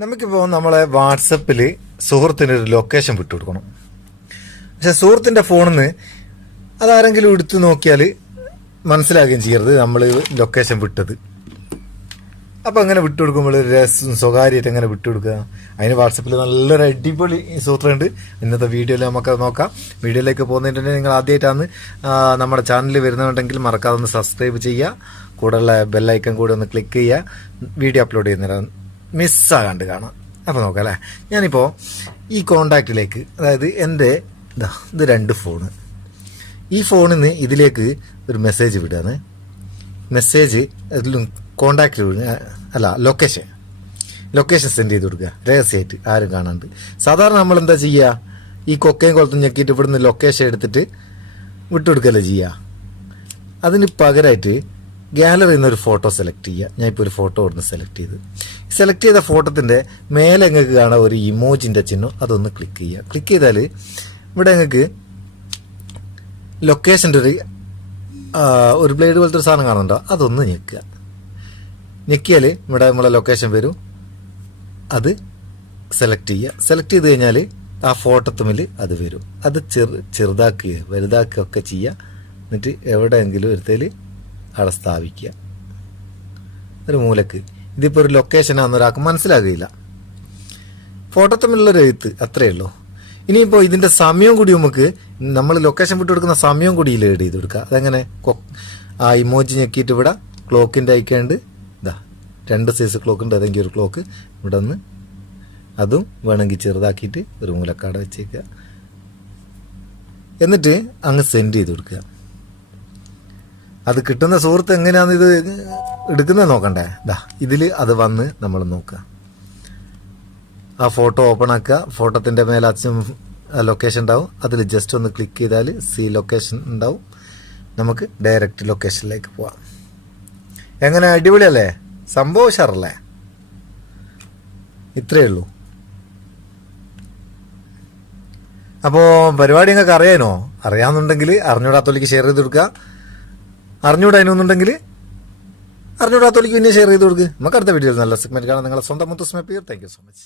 നമുക്കിപ്പോൾ നമ്മളെ വാട്സപ്പിൽ സുഹൃത്തിനൊരു ലൊക്കേഷൻ വിട്ടു കൊടുക്കണം. പക്ഷെ സുഹൃത്തിൻ്റെ ഫോണിൽ നിന്ന് അതാരെങ്കിലും എടുത്തു നോക്കിയാൽ മനസ്സിലാകുകയും ചെയ്യരുത് നമ്മൾ ലൊക്കേഷൻ വിട്ടത്. അപ്പോൾ അങ്ങനെ വിട്ടുകൊടുക്കുമ്പോൾ രസം സ്വകാര്യമായിട്ട് എങ്ങനെ വിട്ടുകൊടുക്കുക, അതിന് വാട്സപ്പിൽ നല്ലൊരു അടിപൊളി സൂത്രമുണ്ട്. ഇന്നത്തെ വീഡിയോയിൽ നമുക്കത് നോക്കാം. വീഡിയോയിലേക്ക് പോകുന്നതിൻ്റെ നിങ്ങൾ ആദ്യമായിട്ടാണ് നമ്മുടെ ചാനലിൽ വരുന്നുണ്ടെങ്കിൽ മറക്കാതെ ഒന്ന് സബ്സ്ക്രൈബ് ചെയ്യുക, കൂടെയുള്ള ബെല്ലൈക്കൺ കൂടെ ഒന്ന് ക്ലിക്ക് ചെയ്യുക. വീഡിയോ അപ്ലോഡ് ചെയ്യുന്നതിന് മിസ്സാകാണ്ട് കാണാം. അപ്പോൾ നോക്കാം അല്ലേ. ഞാനിപ്പോൾ ഈ കോണ്ടാക്റ്റിലേക്ക്, അതായത് എൻ്റെ ഇത് 2 ഫോണ്, ഈ ഫോണിൽ നിന്ന് ഇതിലേക്ക് ഒരു മെസ്സേജ് വിടുകയാണ്. മെസ്സേജ് കോണ്ടാക്റ്റ് അല്ല ലൊക്കേഷൻ സെൻഡ് ചെയ്ത് കൊടുക്കുക രഹസ്യമായിട്ട്, ആരും കാണാണ്ട്. സാധാരണ നമ്മൾ എന്താ ചെയ്യുക, ഈ കൊക്കയും കൊളത്തും ഞെക്കിയിട്ട് ഇവിടുന്ന് ലൊക്കേഷൻ എടുത്തിട്ട് വിട്ടുകൊടുക്കുകയല്ലേ ചെയ്യുക. അതിന് പകരമായിട്ട് ഗാലറിയിൽ നിന്ന് ഒരു ഫോട്ടോ സെലക്ട് ചെയ്യുക. ഞാൻ ഇപ്പോൾ ഒരു ഫോട്ടോ ഇവിടുന്ന് സെലക്ട് ചെയ്ത ഫോട്ടോത്തിൻ്റെ മേലെ നിങ്ങൾക്ക് കാണാം ഒരു ഇമോജിൻ്റെ ചിഹ്നം, അതൊന്ന് ക്ലിക്ക് ചെയ്യുക. ക്ലിക്ക് ചെയ്താൽ ഇവിടെ നിങ്ങൾക്ക് ലൊക്കേഷൻ്റെ ഒരു ബ്ലേഡ് പോലത്തെ ഒരു സാധനം കാണുന്നുണ്ടോ, അതൊന്ന് ഞെക്കിയാൽ ഇവിടെ നമ്മളെ ലൊക്കേഷൻ വരും. അത് സെലക്ട് ചെയ്ത് കഴിഞ്ഞാൽ ആ ഫോട്ടോത്തുമ്മിൽ അത് വരും. അത് ചെറുതാക്കുക വലുതാക്കുക ഒക്കെ ചെയ്യുക. എന്നിട്ട് എവിടെയെങ്കിലും ഒരുത്തേൽ അവിടെ സ്ഥാപിക്കുക ഒരു മൂലക്ക്. ഇതിപ്പോൾ ഒരു ലൊക്കേഷനാണെന്ന് ഒരാൾക്ക് മനസ്സിലാകുകയില്ല. ഫോട്ടോത്തുമ്മിലുള്ളൊരു എഴുത്ത് അത്രയേ ഉള്ളൂ. ഇനിയിപ്പോൾ ഇതിൻ്റെ സമയം കൂടി നമുക്ക് നമ്മൾ ലൊക്കേഷൻ വിട്ടു കൊടുക്കുന്ന സമയം കൂടി ഇതിൽ ഏഡ് ചെയ്ത് കൊടുക്കുക. അതെങ്ങനെ, ആ ഇമോജി ഞെക്കിയിട്ട് ഇവിടെ ക്ലോക്കിൻ്റെ അയക്കാണ്ട് 2 സൈസ് ക്ലോക്ക് ഉണ്ട്, ഏതെങ്കിലും ഒരു ക്ലോക്ക് ഇവിടെ നിന്ന് അതും വേണമെങ്കിൽ ചെറുതാക്കിയിട്ട് ഒരു മൂലക്കാട് വെച്ചേക്കുക. എന്നിട്ട് അങ്ങ് സെൻഡ് ചെയ്ത് കൊടുക്കുക. അത് കിട്ടുന്ന സുഹൃത്ത് എങ്ങനെയാണ് ഇത് എടുക്കുന്നത് നോക്കണ്ടേ. ഇതിൽ അത് വന്ന് നമ്മൾ നോക്കുക. ആ ഫോട്ടോ ഓപ്പൺ ആക്കുക. ഫോട്ടോത്തിൻ്റെ മേലെ അച്ഛൻ ലൊക്കേഷൻ ഉണ്ടാവും. അതിൽ ജസ്റ്റ് ഒന്ന് ക്ലിക്ക് ചെയ്താൽ സി ലൊക്കേഷൻ ഉണ്ടാവും. നമുക്ക് ഡയറക്റ്റ് ലൊക്കേഷനിലേക്ക് പോവാം. എങ്ങനെ, അടിപൊളിയല്ലേ, സംഭവം ഉഷാറല്ലേ. ഇത്രയേ ഉള്ളൂ. അപ്പോൾ പരിപാടി നിങ്ങൾക്ക് അറിയാമെന്നുണ്ടെങ്കിൽ അറിഞ്ഞൂടാത്തോലിക്ക് ഷെയർ ചെയ്ത് കൊടുക്കുക. അറിഞ്ഞൂടാനുണ്ടെങ്കിൽ അറിഞ്ഞൂടാത്തോലിക്ക് പിന്നെ ഷെയർ ചെയ്ത് കൊടുക്കുക. നമുക്ക് അടുത്ത വീഡിയോയിൽ നല്ല സെഗ്മെന്റ് കാണാം. നിങ്ങളെ സ്വന്തം Muthoos Meppayyur. Thank you so much.